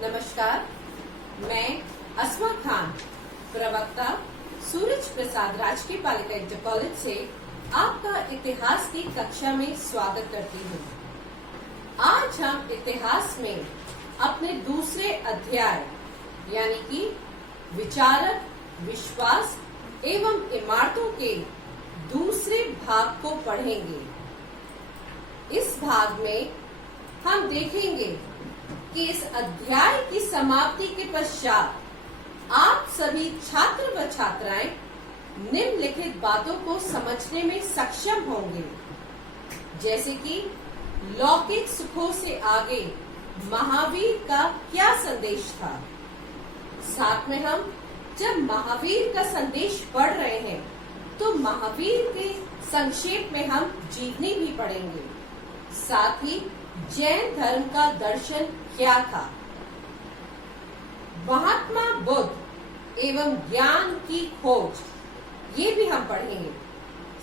नमस्कार, मैं अस्मा खान, प्रवक्ता सूरज प्रसाद राजकीय बालिका इंटर कॉलेज से आपका इतिहास की कक्षा में स्वागत करती हूँ। आज हम इतिहास में अपने दूसरे अध्याय यानी कि विचारक, विश्वास एवं इमारतों के दूसरे भाग को पढ़ेंगे। इस भाग में हम देखेंगे कि इस अध्याय की समाप्ति के पश्चात आप सभी छात्र व छात्राएं निम्नलिखित बातों को समझने में सक्षम होंगे, जैसे कि लौकिक सुखों से आगे महावीर का क्या संदेश था। साथ में हम जब महावीर का संदेश पढ़ रहे हैं तो महावीर के संक्षेप में हम जीवनी भी पढ़ेंगे। साथ ही जैन धर्म का दर्शन क्या था, महात्मा बुद्ध एवं ज्ञान की खोज, ये भी हम पढ़ेंगे।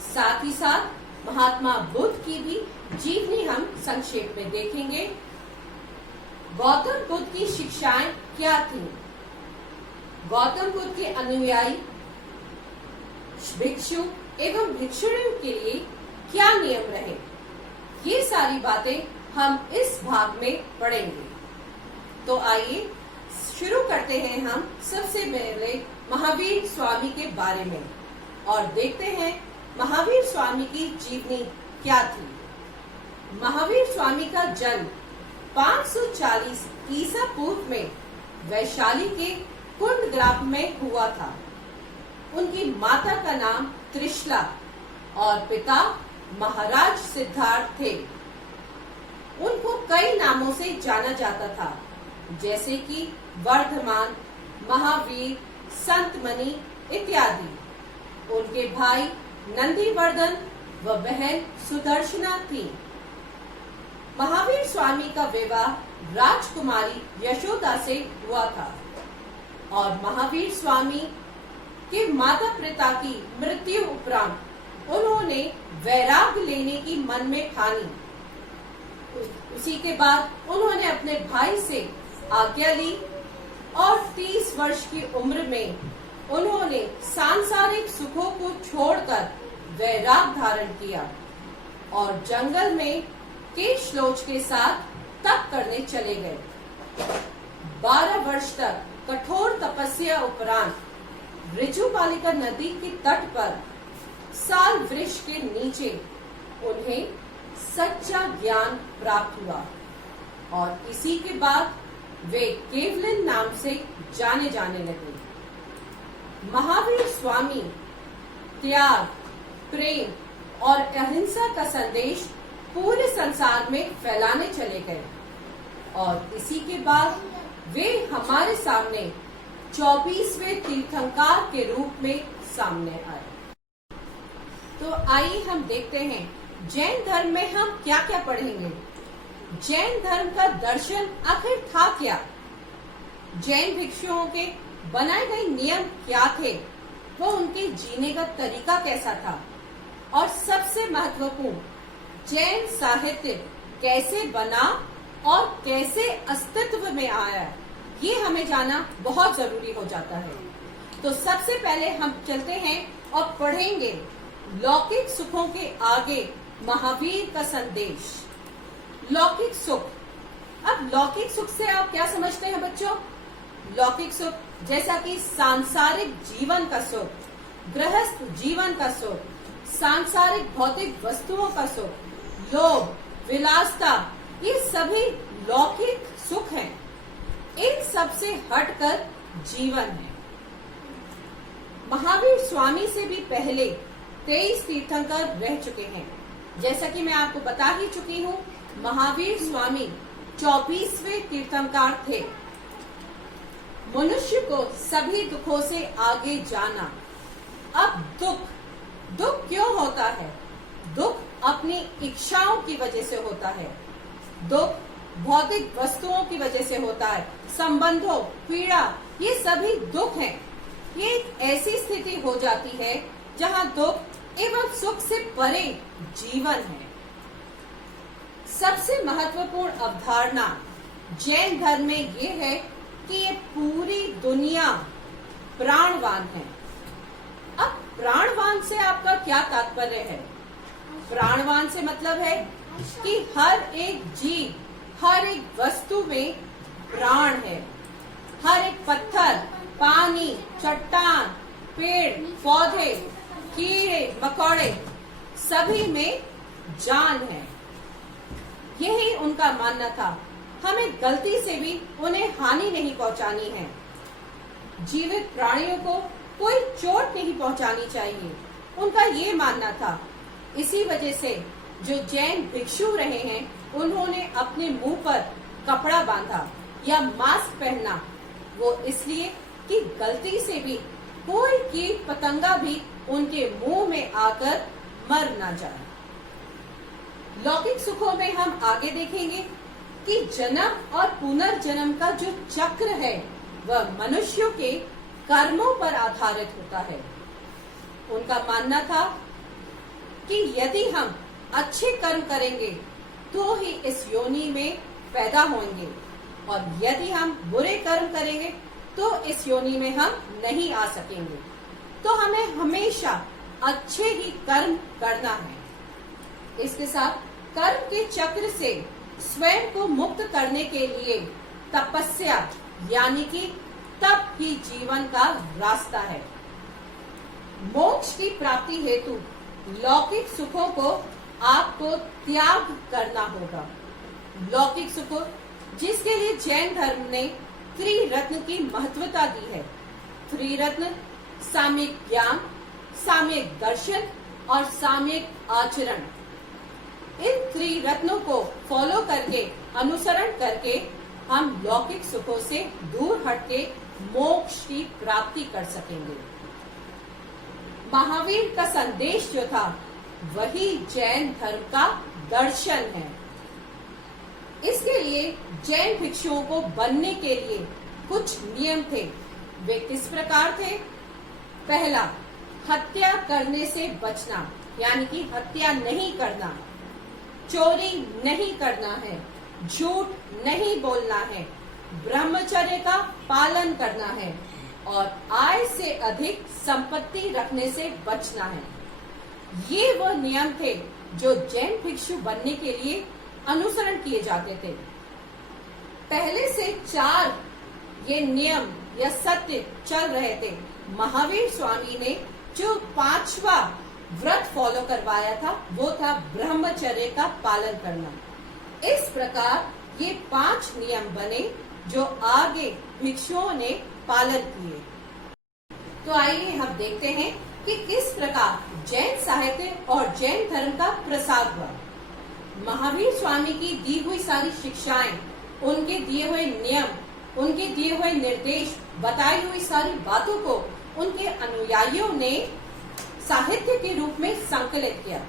साथ ही साथ महात्मा बुद्ध की भी जीवनी हम संक्षेप में देखेंगे। गौतम बुद्ध की शिक्षाएं क्या थीं? गौतम बुद्ध के अनुयायी भिक्षु एवं भिक्षुणियों के लिए क्या नियम रहे, ये सारी बातें हम इस भाग में पढ़ेंगे। तो आइए शुरू करते हैं हम सबसे पहले महावीर स्वामी के बारे में और देखते हैं महावीर स्वामी की जीवनी क्या थी। महावीर स्वामी का जन्म 540 ईसा पूर्व में वैशाली के कुंड ग्राम में हुआ था। उनकी माता का नाम त्रिशला और पिता महाराज सिद्धार्थ थे। उनको कई नामों से जाना जाता था, जैसे कि वर्धमान, महावीर, संतमणि इत्यादि। उनके भाई नंदीवर्धन व बहन सुदर्शना थी। महावीर स्वामी का विवाह राजकुमारी यशोदा से हुआ था और महावीर स्वामी के माता पिता की मृत्यु उपरांत उन्होंने वैराग्य लेने की मन में ठानी। उसी के बाद उन्होंने अपने भाई से आज्ञा ली और 30 वर्ष की उम्र में उन्होंने सांसारिक सुखों को छोड़कर वैराग धारण किया और जंगल में केशलोच के साथ तप करने चले गए। 12 वर्ष तक कठोर तपस्या उपरांत ऋजुपालिका नदी के तट पर साल वृक्ष के नीचे उन्हें सच्चा ज्ञान प्राप्त हुआ और इसी के बाद वे केवलिन नाम से जाने जाने लगे। महावीर स्वामी त्याग, प्रेम और अहिंसा का संदेश पूरे संसार में फैलाने चले गए और इसी के बाद वे हमारे सामने 24वें तीर्थंकर के रूप में सामने आए। तो आइए हम देखते हैं जैन धर्म में हम क्या क्या पढ़ेंगे। जैन धर्म का दर्शन आखिर था क्या? जैन भिक्षुओं के बनाए गए नियम क्या थे? वो उनके जीने का तरीका कैसा था? और सबसे महत्वपूर्ण, जैन साहित्य कैसे बना और कैसे अस्तित्व में आया, ये हमें जाना बहुत जरूरी हो जाता है। तो सबसे पहले हम चलते हैं और पढ़ेंगे लौकिक सुखों के आगे महावीर का संदेश। लौकिक सुख। अब लौकिक सुख से आप क्या समझते हैं बच्चों? लौकिक सुख जैसा कि सांसारिक जीवन का सुख, गृहस्थ जीवन का सुख, सांसारिक भौतिक वस्तुओं का सुख, लोभ, विलासता, ये सभी लौकिक सुख हैं। इन सब से हटकर जीवन है। महावीर स्वामी से भी पहले 23 तीर्थंकर रह चुके हैं। जैसा कि मैं आपको बता ही चुकी हूँ, महावीर स्वामी 24वें तीर्थंकर थे। मनुष्य को सभी दुखों से आगे जाना। अब दुख क्यों होता है? दुख अपनी इच्छाओं की वजह से होता है। दुख भौतिक वस्तुओं की वजह से होता है। संबंधों, पीड़ा, ये सभी दुख हैं। ये एक ऐसी स्थिति हो जाती है जहाँ दुख एवं सुख से परे जीवन है। सबसे महत्वपूर्ण अवधारणा जैन धर्म में ये है कि ये पूरी दुनिया प्राणवान है। अब प्राणवान से आपका क्या तात्पर्य है? प्राणवान से मतलब है कि हर एक जीव, हर एक वस्तु में प्राण है। हर एक पत्थर, पानी, चट्टान, पेड़, पौधे, कीड़े मकोड़े, सभी में जान है। यही उनका मानना था। हमें गलती से भी उन्हें हानि नहीं पहुंचानी है। जीवित प्राणियों को कोई चोट नहीं पहुंचानी चाहिए, उनका ये मानना था। इसी वजह से जो जैन भिक्षु रहे हैं, उन्होंने अपने मुंह पर कपड़ा बांधा या मास्क पहना, वो इसलिए कि गलती से भी कोई कीट पतंगा भी उनके मुंह में आकर मर ना जाए। लौकिक सुखों में हम आगे देखेंगे कि जन्म और पुनर्जन्म का जो चक्र है वह मनुष्यों के कर्मों पर आधारित होता है। उनका मानना था कि यदि हम अच्छे कर्म करेंगे तो ही इस योनि में पैदा होंगे, और यदि हम बुरे कर्म करेंगे तो इस योनि में हम नहीं आ सकेंगे। तो हमें हमेशा अच्छे ही कर्म करना है। इसके साथ कर्म के चक्र से स्वयं को मुक्त करने के लिए तपस्या यानी कि तप ही जीवन का रास्ता है। मोक्ष की प्राप्ति हेतु लौकिक सुखों को आपको त्याग करना होगा। लौकिक सुखों जिसके लिए जैन धर्म ने त्रिरत्न की महत्वता दी है। त्रिरत्न साम्यक ज्ञान, साम्यक दर्शन और साम्यक आचरण। इन त्रिरत्नों को फॉलो करके, अनुसरण करके हम लौकिक सुखों से दूर हटके मोक्ष की प्राप्ति कर सकेंगे। महावीर का संदेश जो था वही जैन धर्म का दर्शन है। इसके लिए जैन भिक्षुओं को बनने के लिए कुछ नियम थे। वे किस प्रकार थे? पहला, हत्या करने से बचना, यानी कि हत्या नहीं करना, चोरी नहीं करना है, झूठ नहीं बोलना है, ब्रह्मचर्य का पालन करना है और आय से अधिक संपत्ति रखने से बचना है। ये वो नियम थे जो जैन भिक्षु बनने के लिए अनुसरण किए जाते थे। पहले से 4 ये नियम या सत्य चल रहे थे। महावीर स्वामी ने जो 5वां व्रत फॉलो करवाया था वो था ब्रह्मचर्य का पालन करना। इस प्रकार ये 5 नियम बने जो आगे भिक्षुओं ने पालन किए। तो आइए हम देखते हैं कि किस प्रकार जैन साहित्य और जैन धर्म का प्रसार हुआ। महावीर स्वामी की दी हुई सारी शिक्षाएं, उनके दिए हुए नियम, उनके दिए हुए निर्देश, बताई हुई सारी बातों को उनके अनुयायियों ने साहित्य के रूप में संकलित किया।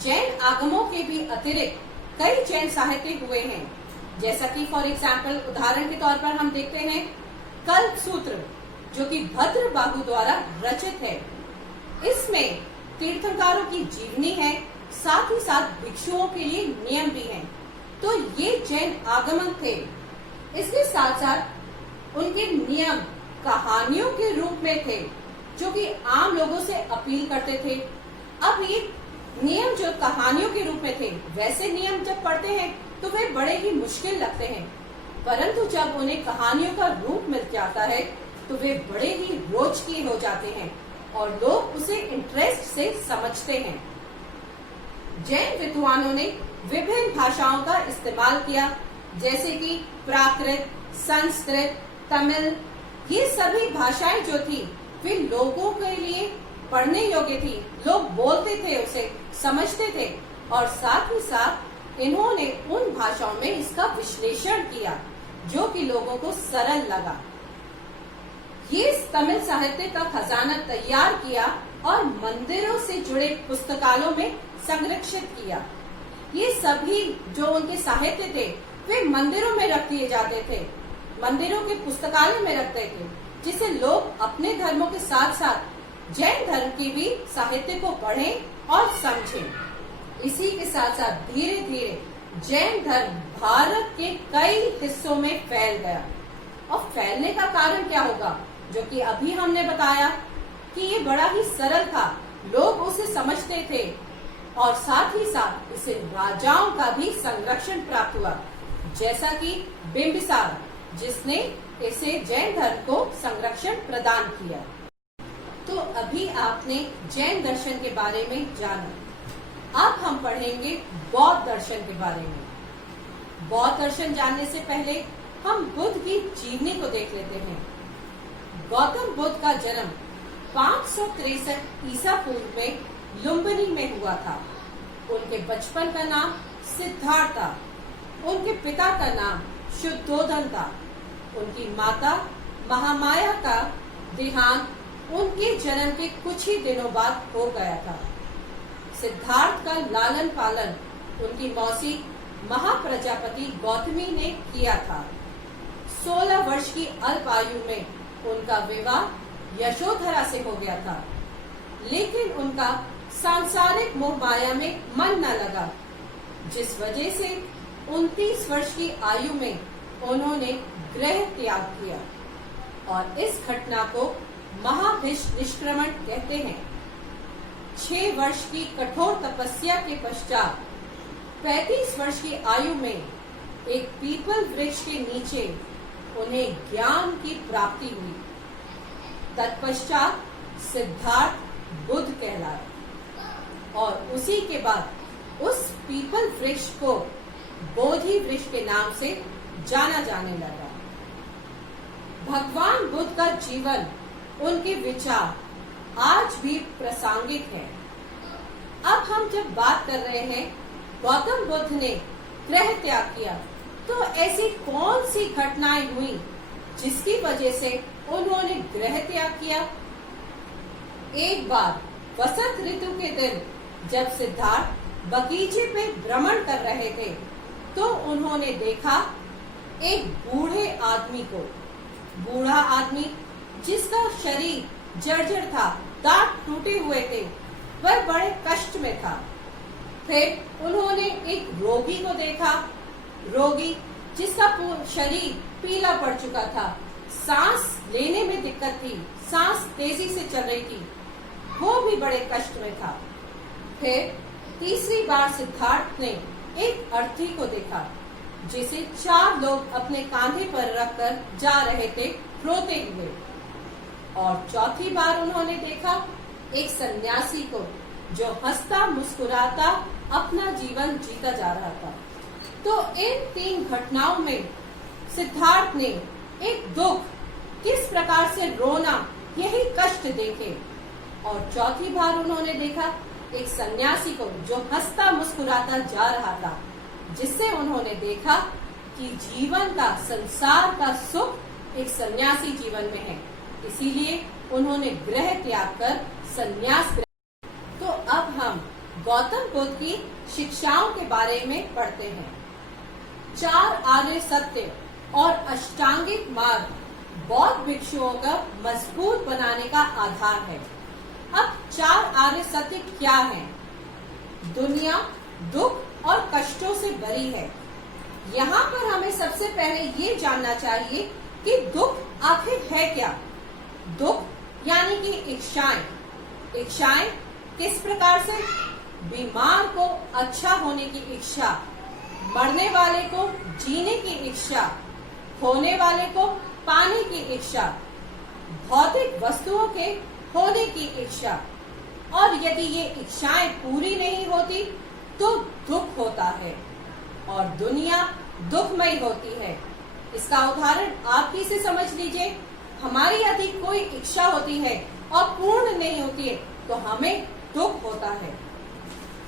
जैन आगमों के भी अतिरिक्त कई जैन साहित्य हुए हैं, जैसा कि फॉर एग्जाम्पल उदाहरण के तौर पर हम देखते हैं कल्प सूत्र, जो कि भद्र बाहु द्वारा रचित है। इसमें तीर्थंकरों की जीवनी है, साथ ही साथ भिक्षुओं के लिए नियम भी हैं। तो ये जैन आगमन थे। इसके साथ साथ उनके नियम कहानियों के रूप में थे, जो कि आम लोगों से अपील करते थे। अब ये नियम जो कहानियों के रूप में थे, वैसे नियम जब पढ़ते हैं तो वे बड़े ही मुश्किल लगते हैं, परंतु जब उन्हें कहानियों का रूप मिल जाता है तो वे बड़े ही रोचकीय हो जाते हैं और लोग उसे इंटरेस्ट से समझते हैं। जैन विद्वानों ने विभिन्न भाषाओं का इस्तेमाल किया, जैसे कि प्राकृत, संस्कृत, तमिल। ये सभी भाषाएं जो थी वे लोगों के लिए पढ़ने योग्य थी। लोग बोलते थे, उसे समझते थे, और साथ ही साथ इन्होंने उन भाषाओं में इसका विश्लेषण किया जो कि लोगों को सरल लगा। ये तमिल साहित्य का खजाना तैयार किया और मंदिरों से जुड़े पुस्तकालयों में संरक्षित किया। ये सभी जो उनके साहित्य थे वे मंदिरों में रख दिए जाते थे, मंदिरों के पुस्तकालय में रखते थे, जिससे लोग अपने धर्मों के साथ साथ जैन धर्म की भी साहित्य को पढ़ें और समझें। इसी के साथ साथ धीरे धीरे जैन धर्म भारत के कई हिस्सों में फैल गया। और फैलने का कारण क्या होगा, जो कि अभी हमने बताया कि ये बड़ा ही सरल था, लोग उसे समझते थे और साथ ही साथ इसे राजाओं का भी संरक्षण प्राप्त हुआ, जैसा कि बिंबिसार, जिसने इसे जैन धर्म को संरक्षण प्रदान किया। तो अभी आपने जैन दर्शन के बारे में जाना। अब हम पढ़ेंगे बौद्ध दर्शन के बारे में। बौद्ध दर्शन जानने से पहले हम बुद्ध की जीवनी को देख लेते हैं। गौतम बुद्ध का जन्म 563 ईसा पूर्व में लुम्बिनी में हुआ था। उनके बचपन का नाम सिद्धार्थ था। उनके पिता का नाम शुद्धोधन था। उनकी माता महामाया का देहांत उनके जन्म के कुछ ही दिनों बाद हो गया था। सिद्धार्थ का लालन पालन उनकी मौसी महाप्रजापति गौतमी ने किया था। 16 वर्ष की अल्प आयु में उनका विवाह यशोधरा से हो गया था, लेकिन उनका सांसारिक मोह माया में मन न लगा, जिस वजह से 29 वर्ष की आयु में उन्होंने गृह त्याग किया और इस घटना को महाभिनिष्क्रमण कहते हैं। 6 वर्ष की कठोर तपस्या के पश्चात 35 वर्ष की आयु में एक पीपल वृक्ष के नीचे उन्हें ज्ञान की प्राप्ति हुई। तत्पश्चात सिद्धार्थ बुद्ध कहलाए और उसी के बाद उस पीपल वृक्ष को बोधि वृक्ष के नाम से जाना जाने लगा। भगवान बुद्ध का जीवन, उनके विचार आज भी प्रासंगिक है। अब हम जब बात कर रहे हैं गौतम बुद्ध ने गृह त्याग किया, तो ऐसी कौन सी घटनाएं हुई जिसकी वजह से उन्होंने गृह त्याग किया? एक बार वसंत ऋतु के दिन जब सिद्धार्थ बगीचे पे भ्रमण कर रहे थे, तो उन्होंने देखा एक बूढ़े आदमी को। बूढ़ा आदमी जिसका शरीर जर्जर था, दांत टूटे हुए थे, वह बड़े कष्ट में था। फिर उन्होंने एक रोगी को देखा। रोगी जिसका शरीर पीला पड़ चुका था, सांस लेने में दिक्कत थी, सांस तेजी से चल रही थी, वो भी बड़े कष्ट में था। फिर तीसरी बार सिद्धार्थ ने एक अर्थी को देखा, जिसे 4 लोग अपने कांधे पर रखकर जा रहे थे रोते हुए। और चौथी बार उन्होंने देखा एक सन्यासी को, जो हंसता मुस्कुराता अपना जीवन जीता जा रहा था। तो इन 3 घटनाओं में सिद्धार्थ ने एक दुख, किस प्रकार से रोना, यही कष्ट देखे। और चौथी बार उन्होंने देखा एक सन्यासी को, जो हंसता मुस्कुराता जा रहा था, जिससे उन्होंने देखा कि जीवन का, संसार का सुख एक सन्यासी जीवन में है। इसीलिए उन्होंने गृह त्याग कर संन्यास ग्रहण। तो अब हम गौतम बुद्ध की शिक्षाओं के बारे में पढ़ते हैं। 4 आर्य सत्य और अष्टांगिक मार्ग बौद्ध भिक्षुओं का मजबूत बनाने का आधार है। अब 4 आर्य सत्य क्या हैं? दुनिया दुख और कष्टों से भरी है। यहाँ पर हमें सबसे पहले ये जानना चाहिए कि दुख आखिर है क्या। दुख यानी कि इच्छाएं। इच्छाएं किस प्रकार से? बीमार को अच्छा होने की इच्छा, मरने वाले को जीने की इच्छा, खोने वाले को पाने की इच्छा, भौतिक वस्तुओं के होने की इच्छा। और यदि ये इच्छाएं पूरी नहीं होती तो दुख होता है और दुनिया दुखमयी होती है। इसका उदाहरण आप ही से समझ लीजिए। हमारी यदि कोई इच्छा होती है और पूर्ण नहीं होती है तो हमें दुख होता है।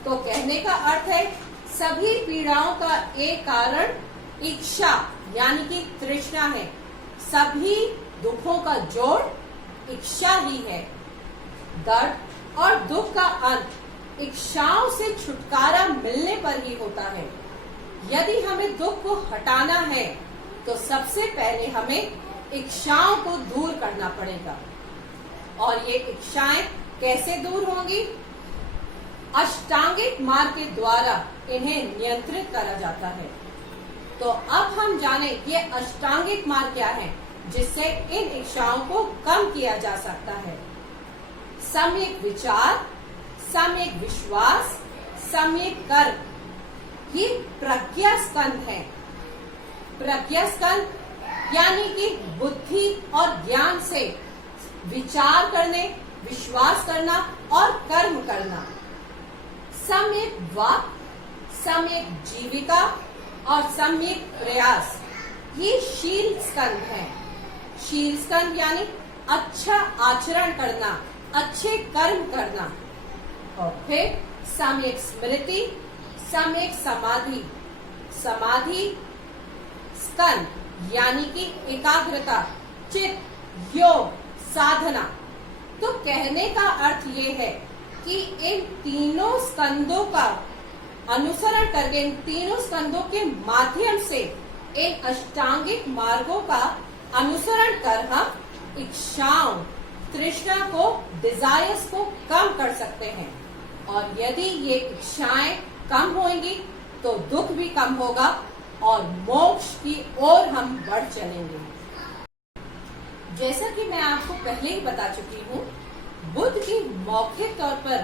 तो कहने का अर्थ है सभी पीड़ाओं का एक कारण इच्छा यानी कि तृष्णा है। सभी दुखों का जोड़ इच्छा ही है। दर्द और दुख का अंत इच्छाओं से छुटकारा मिलने पर ही होता है। यदि हमें दुख को हटाना है तो सबसे पहले हमें इच्छाओं को दूर करना पड़ेगा। और ये इच्छाएं कैसे दूर होंगी? अष्टांगिक मार्ग के द्वारा इन्हें नियंत्रित करा जाता है। तो अब हम जाने ये अष्टांगिक मार्ग क्या है जिससे इन इच्छाओं को कम किया जा सकता है। सम्यक विचार, सम्यक विश्वास, सम्यक कर्म, ये प्रज्ञा स्कंध है। प्रज्ञा स्कंध यानी कि बुद्धि और ज्ञान से विचार करने, विश्वास करना और कर्म करना। सम्यक वाक, सम्यक जीविका और सम्यक प्रयास, ये शील स्कंध है। शील स्कंध यानी अच्छा आचरण करना, अच्छे कर्म करना। और फिर सम्यक स्मृति, सम्यक समाधि, समाधि स्कंध यानी कि एकाग्रता, चित्त, योग, साधना। तो कहने का अर्थ ये है कि इन तीनों स्कंदों का अनुसरण करके, इन तीनों स्कंदों के माध्यम से इन अष्टांगिक मार्गों का अनुसरण कर हम इच्छाओं, तृष्णा को, डिजायर्स को कम कर सकते हैं। और यदि ये इच्छाएं कम होंगी तो दुख भी कम होगा और मोक्ष की ओर हम बढ़ चलेंगे। जैसा कि मैं आपको पहले ही बता चुकी हूँ, बुद्ध की मौखिक तौर पर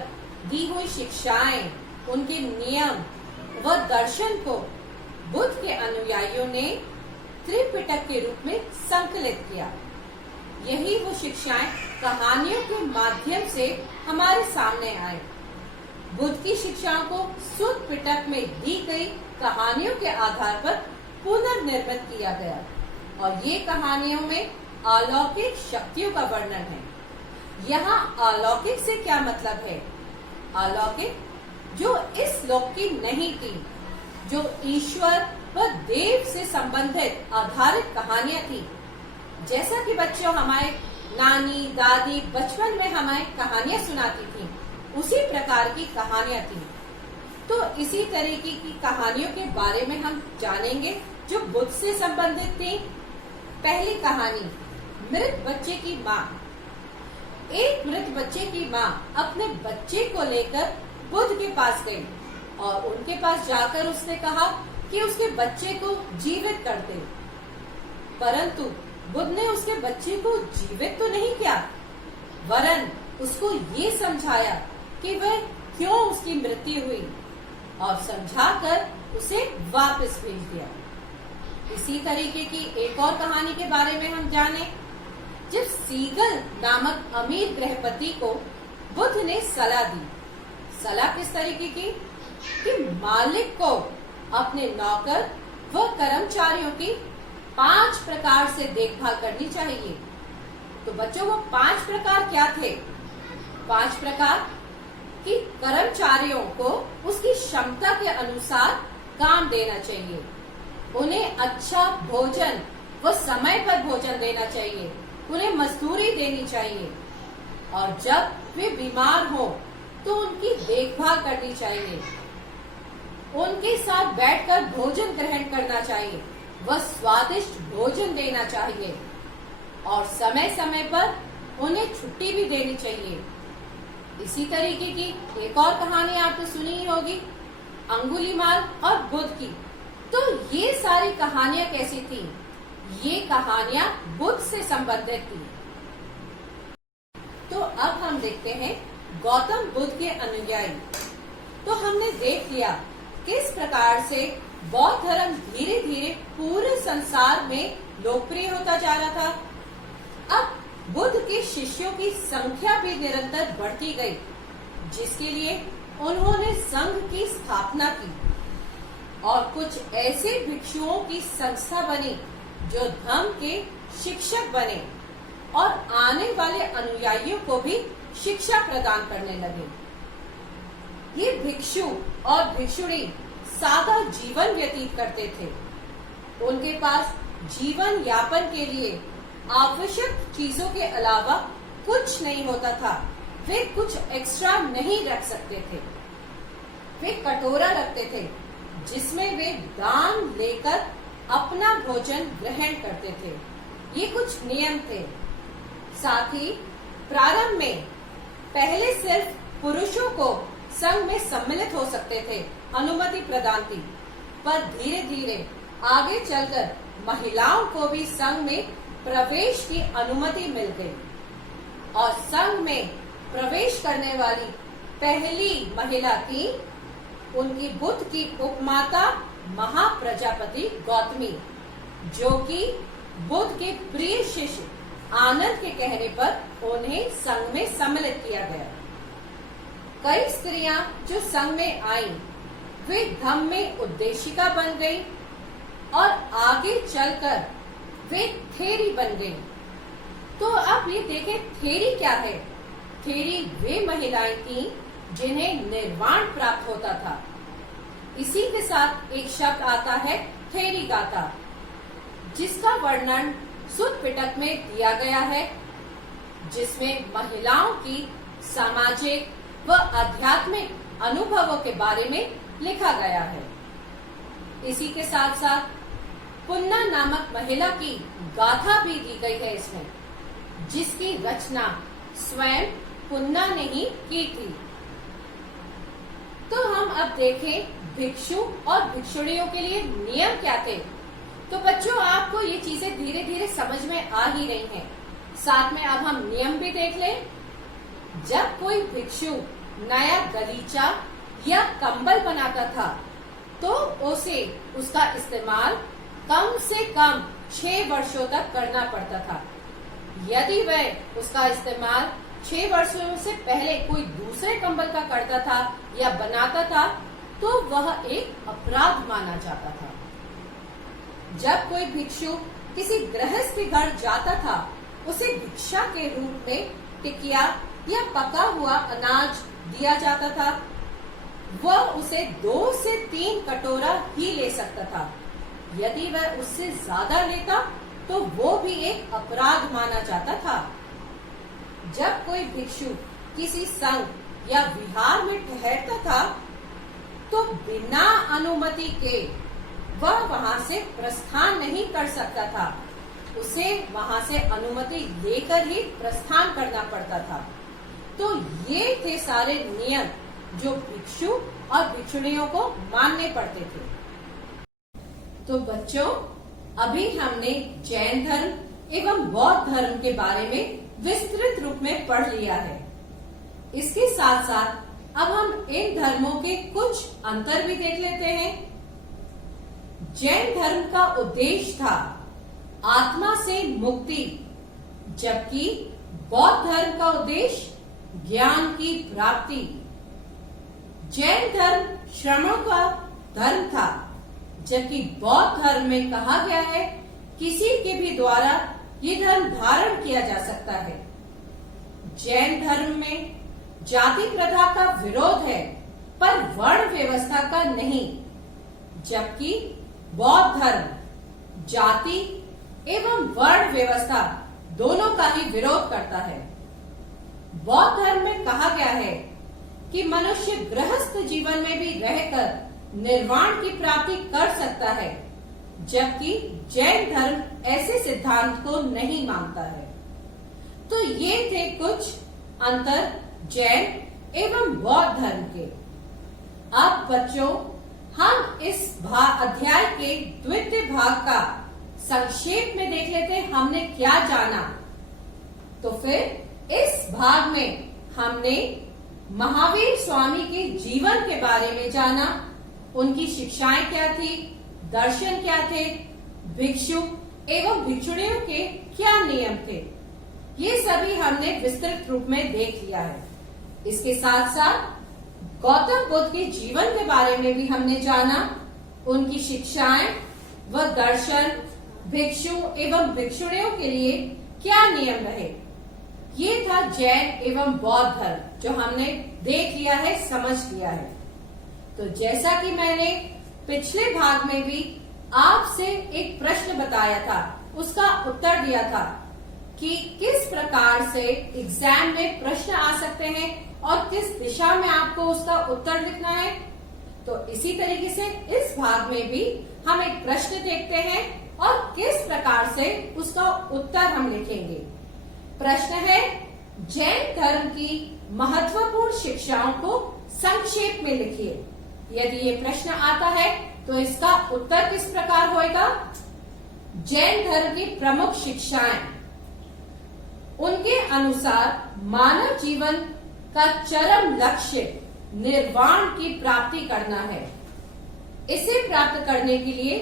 दी हुई शिक्षाएं, उनके नियम व दर्शन को बुद्ध के अनुयायियों ने त्रिपिटक के रूप में संकलित किया। यही वो शिक्षाएं कहानियों के माध्यम से हमारे सामने आए। बुद्ध की शिक्षाओं को सुत्त पिटक में दी गई कहानियों के आधार पर पुनर्निर्मित किया गया और ये कहानियों में अलौकिक शक्तियों का वर्णन है। यहाँ अलौकिक से क्या मतलब है? अलौकिक जो इस लोक की नहीं थी, जो ईश्वर व देव से संबंधित आधारित कहानियां थी। जैसा कि बच्चों हमारे नानी दादी बचपन में हमें कहानियां सुनाती थी, उसी प्रकार की कहानियां थी। तो इसी तरीके की कहानियों के बारे में हम जानेंगे जो बुद्ध से संबंधित थी। पहली कहानी, मृत बच्चे की माँ। एक मृत बच्चे की माँ अपने बच्चे को लेकर बुद्ध के पास गई और उनके पास जाकर उसने कहा कि उसके बच्चे को जीवित कर दे। परंतु बुद्ध ने उसके बच्चे को जीवित तो नहीं किया, वरन उसको ये समझाया कि वह क्यों उसकी मृत्यु हुई और समझाकर उसे वापस भेज दिया। इसी तरीके की एक और कहानी के बारे में हम जाने। जब सीगल नामक अमीर गृहपति को बुद्ध ने सलाह दी। सलाह किस तरीके की? कि मालिक को अपने नौकर व कर्मचारियों की 5 प्रकार से देखभाल करनी चाहिए। तो बच्चों, वो 5 प्रकार क्या थे? 5 प्रकार कि कर्मचारियों को उसकी क्षमता के अनुसार काम देना चाहिए, उन्हें अच्छा भोजन व समय पर भोजन देना चाहिए, उन्हें मजदूरी देनी चाहिए और जब वे बीमार हो तो उनकी देखभाल करनी चाहिए, उनके साथ बैठकर भोजन ग्रहण करना चाहिए व स्वादिष्ट भोजन देना चाहिए और समय समय पर उन्हें छुट्टी भी देनी चाहिए। इसी तरीके की एक और कहानी आपने सुनी ही होगी, अंगुलीमाल और बुद्ध की। तो ये सारी कहानियां कैसी थी? ये कहानियां बुद्ध से संबंधित थी। तो अब हम देखते हैं गौतम बुद्ध के अनुयायी। तो हमने देख लिया किस प्रकार से बौद्ध धर्म धीरे धीरे पूरे संसार में लोकप्रिय होता जा रहा था। अब बुद्ध के शिष्यों की संख्या भी निरंतर बढ़ती गई, जिसके लिए उन्होंने संघ की स्थापना की और कुछ ऐसे भिक्षुओं की संस्था बनी जो धर्म के शिक्षक बने और आने वाले अनुयायियों को भी शिक्षा प्रदान करने लगे। ये भिक्षु और भिक्षुणी सादा जीवन व्यतीत करते थे। उनके पास जीवन यापन के लिए आवश्यक चीजों के अलावा कुछ नहीं होता था। वे कुछ एक्स्ट्रा नहीं रख सकते थे। वे कटोरा रखते थे जिसमें वे दान लेकर अपना भोजन ग्रहण करते थे। ये कुछ नियम थे। साथ ही प्रारंभ में पहले सिर्फ पुरुषों को संघ में सम्मिलित हो सकते थे, अनुमति प्रदान थी, पर धीरे धीरे आगे चलकर महिलाओं को भी संघ में प्रवेश की अनुमति मिल गई और संघ में प्रवेश करने वाली पहली महिला थी उनकी बुद्ध की उपमाता महाप्रजापति गौतमी, जो कि बुद्ध के प्रिय शिष्य आनंद के कहने पर उन्हें संघ में सम्मिलित किया गया। कई स्त्रियां जो संघ में आईं, वे धम्म में उद्देशिका बन गई और आगे चलकर वे थेरी बन गई। तो अब ये देखें, थेरी क्या है? थेरी वे महिलाएं थीं जिन्हें निर्वाण प्राप्त होता था। इसी के साथ एक शब्द आता है थेरी गाता, जिसका वर्णन सुत्त पिटक में दिया गया है, जिसमें महिलाओं की सामाजिक व आध्यात्मिक अनुभवों के बारे में लिखा गया है। इसी के साथ साथ पुन्ना नामक महिला की गाथा भी दी गई है इसमें, जिसकी रचना स्वयं पुन्ना ने ही की थी। तो हम अब देखें भिक्षु और भिक्षुणियों के लिए नियम क्या थे। तो बच्चों, आपको ये चीजें धीरे धीरे समझ में आ ही रही हैं। साथ में अब हम नियम भी देख लें। जब कोई भिक्षु नया गलीचा या कंबल बनाता था, तो उसे उसका इस्तेमाल कम से कम 6 वर्षों तक करना पड़ता था। यदि वह उसका इस्तेमाल 6 वर्षों से पहले कोई दूसरे कंबल का करता था या बनाता था, तो वह एक अपराध माना जाता था। जब कोई भिक्षु किसी गृहस्थ के घर जाता था, उसे भिक्षा के रूप में टिकिया या पका हुआ अनाज दिया जाता था। वह उसे 2 से 3 कटोरा ही ले सकता था। यदि वह उससे ज्यादा लेता, तो वो भी एक अपराध माना जाता था। जब कोई भिक्षु किसी संघ या विहार में ठहरता था, तो बिना अनुमति के वह वहां से प्रस्थान नहीं कर सकता था। उसे वहां से अनुमति लेकर ही प्रस्थान करना पड़ता था। तो ये थे सारे नियम जो भिक्षु और भिक्षुणियों को मानने पड़ते थे। तो बच्चों, अभी हमने जैन धर्म एवं बौद्ध धर्म के बारे में विस्तृत रूप में पढ़ लिया है। इसके साथ साथ अब हम इन धर्मों के कुछ अंतर भी देख लेते हैं। जैन धर्म का उद्देश्य था आत्मा से मुक्ति, जबकि बौद्ध धर्म का उद्देश्य ज्ञान की प्राप्ति। जैन धर्म श्रमणों का धर्म था, जबकि बौद्ध धर्म में कहा गया है किसी के भी द्वारा ये धर्म धारण किया जा सकता है। जैन धर्म में जाति प्रथा का विरोध है, पर वर्ण व्यवस्था का नहीं, जबकि बौद्ध धर्म जाति एवं वर्ण व्यवस्था दोनों का ही विरोध करता है। बौद्ध धर्म में कहा गया है कि मनुष्य गृहस्थ जीवन में भी रहकर निर्वाण की प्राप्ति कर सकता है, जबकि जैन धर्म ऐसे सिद्धांत को नहीं मानता है। तो ये थे कुछ अंतर जैन एवं बौद्ध धर्म के। अब बच्चों, हम इस अध्याय के द्वितीय भाग का संक्षेप में देख लेते हैं हमने क्या जाना। तो फिर इस भाग में हमने महावीर स्वामी के जीवन के बारे में जाना, उनकी शिक्षाएं क्या थी, दर्शन क्या थे, भिक्षु एवं भिक्षुणियों के क्या नियम थे, ये सभी हमने विस्तृत रूप में देख लिया है। इसके साथ साथ गौतम बुद्ध के जीवन के बारे में भी हमने जाना, उनकी शिक्षाएं व दर्शन, भिक्षु एवं भिक्षुणियों के लिए क्या नियम रहे। ये था जैन एवं बौद्ध धर्म जो हमने देख लिया है, समझ लिया है। तो जैसा कि मैंने पिछले भाग में भी आपसे एक प्रश्न बताया था, उसका उत्तर दिया था कि किस प्रकार से एग्जाम में प्रश्न आ सकते हैं और किस दिशा में आपको उसका उत्तर लिखना है। तो इसी तरीके से इस भाग में भी हम एक प्रश्न देखते हैं और किस प्रकार से उसका उत्तर हम लिखेंगे। प्रश्न है, जैन धर्म की महत्वपूर्ण शिक्षाओं को संक्षेप में लिखिए। यदि ये प्रश्न आता है तो इसका उत्तर किस प्रकार होएगा? जैन धर्म की प्रमुख शिक्षाएं, उनके अनुसार मानव जीवन का चरम लक्ष्य निर्वाण की प्राप्ति करना है। इसे प्राप्त करने के लिए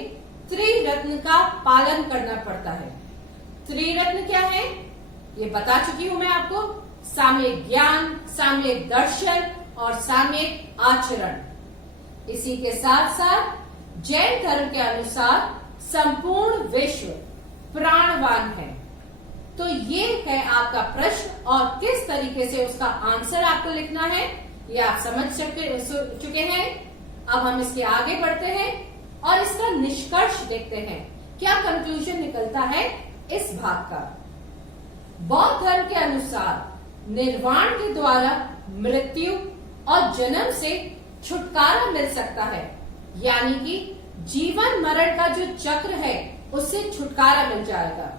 त्रिरत्न का पालन करना पड़ता है। त्रिरत्न क्या है ये बता चुकी हूं मैं आपको। साम्यक ज्ञान, साम्यक दर्शन और साम्यक आचरण। इसी के साथ साथ जैन धर्म के अनुसार संपूर्ण विश्व प्राणवान है। तो ये है आपका प्रश्न और किस तरीके से उसका आंसर आपको लिखना है ये आप समझ चुके हैं। अब हम इसके आगे बढ़ते हैं और इसका निष्कर्ष देखते हैं, क्या कंक्लूजन निकलता है इस भाग का। बौद्ध धर्म के अनुसार निर्वाण के द्वारा मृत्यु और जन्म से छुटकारा मिल सकता है, यानी कि जीवन मरण का जो चक्र है उससे छुटकारा मिल जाएगा।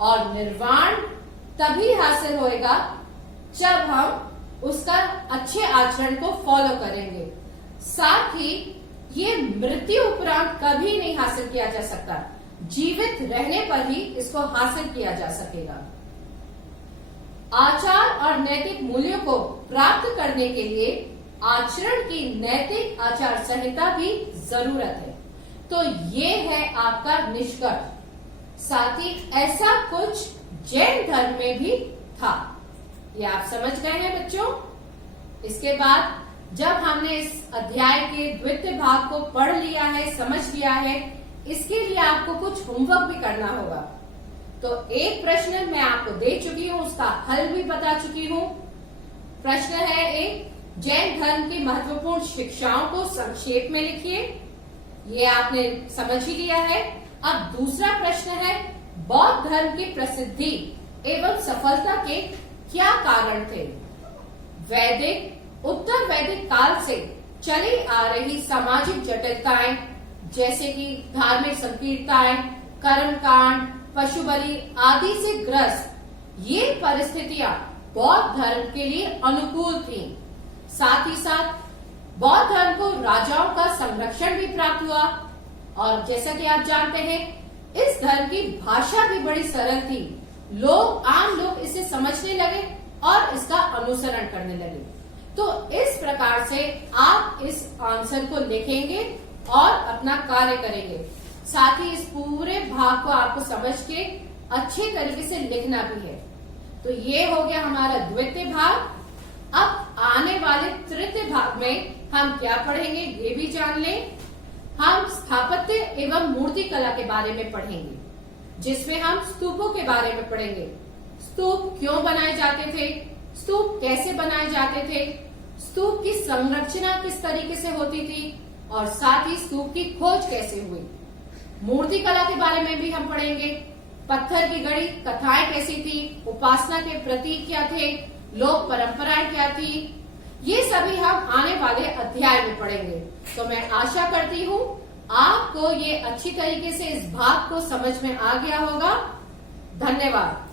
और निर्वाण तभी हासिल होएगा जब हम उसका अच्छे आचरण को फॉलो करेंगे। साथ ही ये मृत्यु उपरांत कभी नहीं हासिल किया जा सकता, जीवित रहने पर ही इसको हासिल किया जा सकेगा। आचार और नैतिक मूल्यों को प्राप्त करने के लिए आचरण की नैतिक आचार संहिता भी जरूरत है। तो ये है आपका निष्कर्ष। साथ ही ऐसा कुछ जैन धर्म में भी था। ये आप समझ गए हैं बच्चों। इसके बाद जब हमने इस अध्याय के द्वितीय भाग को पढ़ लिया है, समझ लिया है, इसके लिए आपको कुछ होमवर्क भी करना होगा। तो एक प्रश्न मैं आपको दे चुकी हूँ, उसका हल भी बता चुकी हूँ। प्रश्न है एक, जैन धर्म की महत्वपूर्ण शिक्षाओं को संक्षेप में लिखिए। ये आपने समझ ही लिया है। अब दूसरा प्रश्न है, बौद्ध धर्म की प्रसिद्धि एवं सफलता के क्या कारण थे? वैदिक, उत्तर वैदिक काल से चली आ रही सामाजिक जटिलताएं जैसे कि धार्मिक संकीर्णताएं, कर्मकांड, पशु बलि आदि से ग्रस्त ये परिस्थितियां बौद्ध धर्म के लिए अनुकूल थीं। साथ ही साथ बौद्ध धर्म को राजाओं का संरक्षण भी प्राप्त हुआ और जैसा कि आप जानते हैं इस धर्म की भाषा भी बड़ी सरल थी। आम लोग इसे समझने लगे और इसका अनुसरण करने लगे। तो इस प्रकार से आप इस आंसर को लिखेंगे और अपना कार्य करेंगे। साथ ही इस पूरे भाग को आपको समझ के अच्छे तरीके से लिखना भी है। तो ये हो गया हमारा द्वितीय भाग। अब आने वाले तृतीय भाग में हम क्या पढ़ेंगे ये भी जान लें। हम स्थापत्य एवं मूर्ति कला के बारे में पढ़ेंगे, जिसमें हम स्तूपों के बारे में पढ़ेंगे। स्तूप क्यों बनाए जाते थे, स्तूप कैसे बनाए जाते थे, स्तूप की संरचना किस तरीके से होती थी और साथ ही स्तूप की खोज कैसे हुई। मूर्ति कला के बारे में भी हम पढ़ेंगे। पत्थर की गढ़ी कथाएं कैसी थी, उपासना के प्रतीक क्या थे, लोक परंपराएं क्या थी, ये सभी हम आने वाले अध्याय में पढ़ेंगे। तो मैं आशा करती हूँ आपको ये अच्छी तरीके से इस भाग को समझ में आ गया होगा। धन्यवाद।